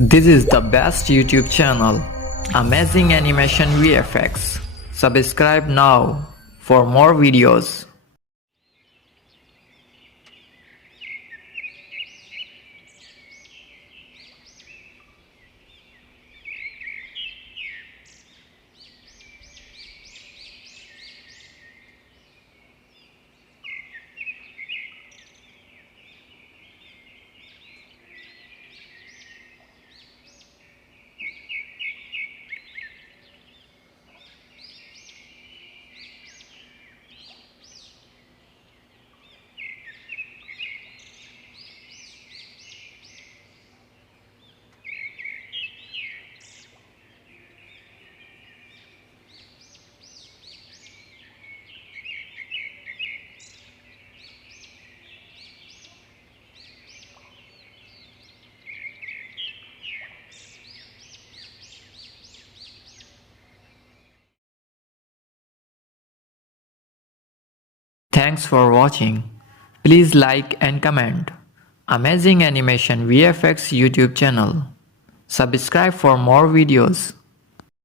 This is the best YouTube channel, Amazing Animation VFX. Subscribe now for more videos. Thanks for watching. Please like and comment. Amazing Animation VFX YouTube channel. Subscribe for more videos.